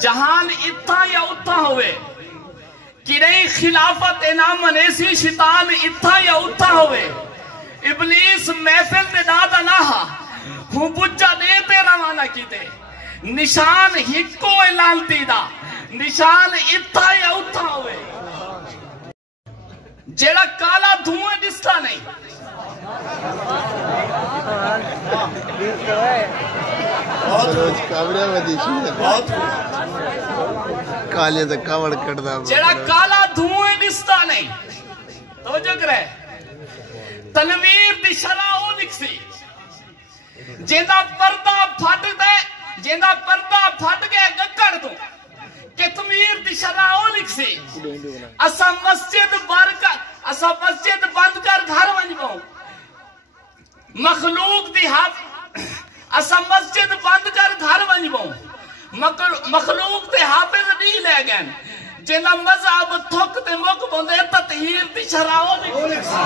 جہان اتھا یا اتھا ہوئے کہ نہیں خلافت انام منیسی شیطان اتھا یا اتھا ہوئے ابلیس محفل دے دادا ناہا ہوں بجا دیتے روانہ کی دے نشان ہکو لالتی دا نشان اتھا یا اتھا ہوئے جیڑا کالا دھوئے دستا نہیں کالے دا کاوڑ کردہ جیڑا کالا دھوئے دستا نہیں تو جگ رہے تنویر دی شرح ہو نکسی جیندہ پردہ پھٹ دے جیندہ پردہ پھٹ گئے گکڑ دوں کہ تنویر دی شرح ہو نکسی اسا مسجد بند کر گھر ونج باؤں مخلوق دی حافظ اسا مسجد بند کر گھر ونج باؤں مخلوق دی حافظ نہیں لے گئن جنہ مذہب تھک تے مک بندے تطہیر دی شرح ہو نکسی